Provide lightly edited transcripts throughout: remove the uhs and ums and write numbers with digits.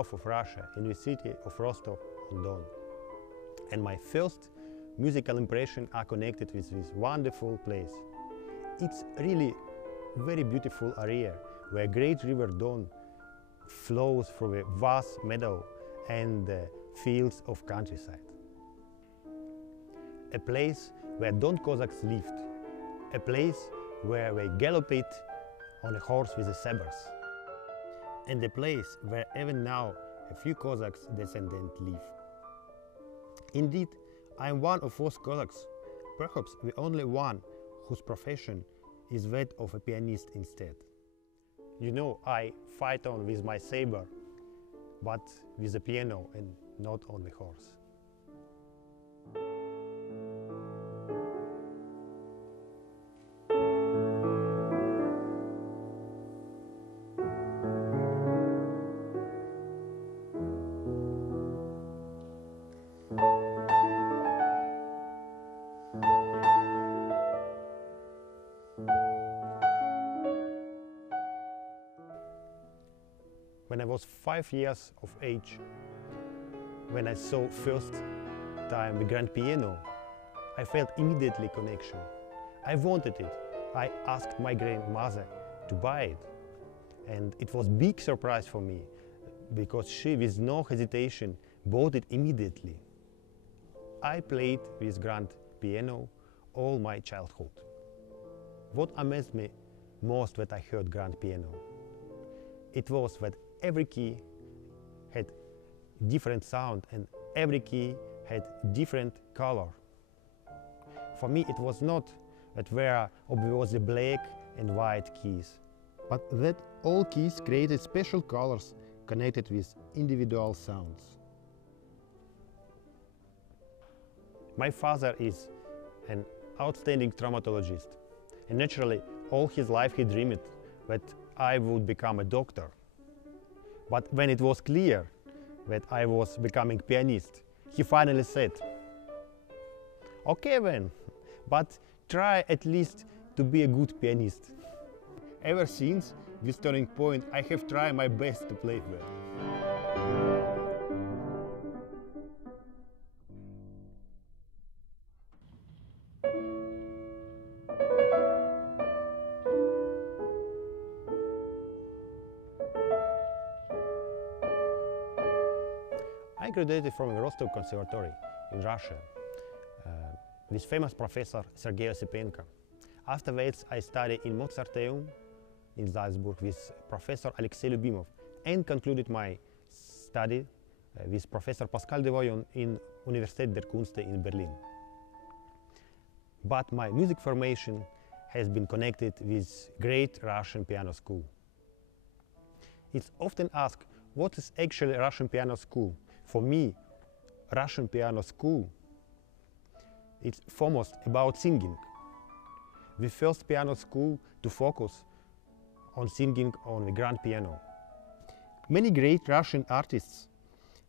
south of Russia, in the city of Rostov-on-Don. And my first musical impressions are connected with this wonderful place. It's really very beautiful area where great river Don flows through a vast meadow and fields of countryside. A place where Don Cossacks lived, a place where they galloped on a horse with the sabers, and a place where even now a few Cossacks descendants live. Indeed, I am one of those Cossacks, perhaps the only one whose profession is that of a pianist instead. You know, I fight on with my saber, but with the piano and not on the horse. When I was 5 years of age, when I saw first time the grand piano, I felt immediately connection. I wanted it. I asked my grandmother to buy it. And it was big surprise for me, because she, with no hesitation, bought it immediately. I played with grand piano all my childhood. What amazed me most when I heard grand piano, it was that every key had different sound and every key had different color. For me, it was not that there was the black and white keys, but that all keys created special colors connected with individual sounds. My father is an outstanding traumatologist, and naturally all his life he dreamed that I would become a doctor. But when it was clear that I was becoming pianist, he finally said, "Okay then, but try at least to be a good pianist." Ever since this turning point, I have tried my best to play well. I graduated from the Rostov Conservatory in Russia with famous professor Sergei Osipenko. Afterwards, I studied in Mozarteum in Salzburg with Professor Alexei Lyubimov and concluded my study with Professor Pascal de Voyon in Universität der Künste in Berlin. But my music formation has been connected with great Russian piano school. It's often asked, what is actually Russian piano school? For me, Russian piano school is foremost about singing. The first piano school to focus on singing on the grand piano. Many great Russian artists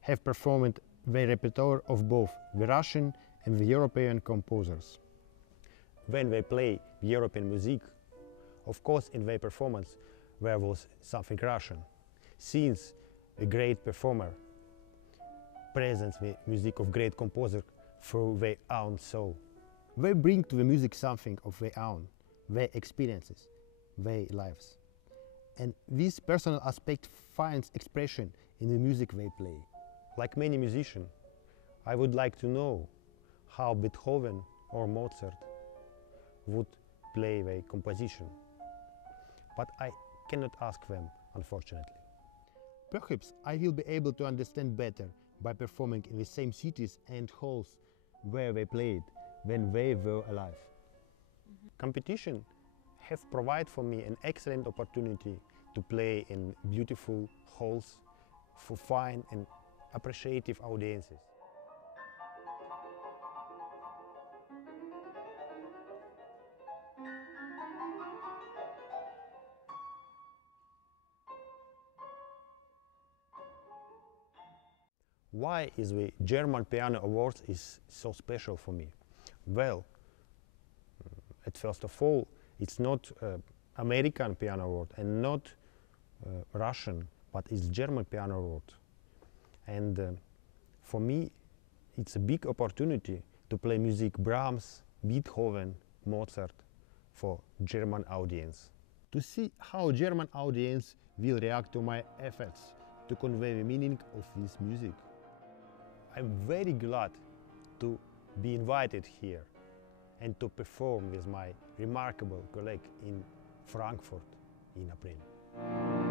have performed their repertoire of both the Russian and the European composers. When they play European music, of course in their performance there was something Russian, since a great performer presents the music of great composer through their own soul. They bring to the music something of their own, their experiences, their lives. And this personal aspect finds expression in the music they play. Like many musicians, I would like to know how Beethoven or Mozart would play their composition. But I cannot ask them, unfortunately. Perhaps I will be able to understand better by performing in the same cities and halls where they played when they were alive. Competition have provided for me an excellent opportunity to play in beautiful halls for fine and appreciative audiences. Why is the German Piano Awards is so special for me? Well, at first of all, it's not American Piano Award and not Russian, but it's German Piano Award. And for me, it's a big opportunity to play music Brahms, Beethoven, Mozart for German audience. To see how German audience will react to my efforts to convey the meaning of this music. I'm very glad to be invited here and to perform with my remarkable colleague in Frankfurt in April.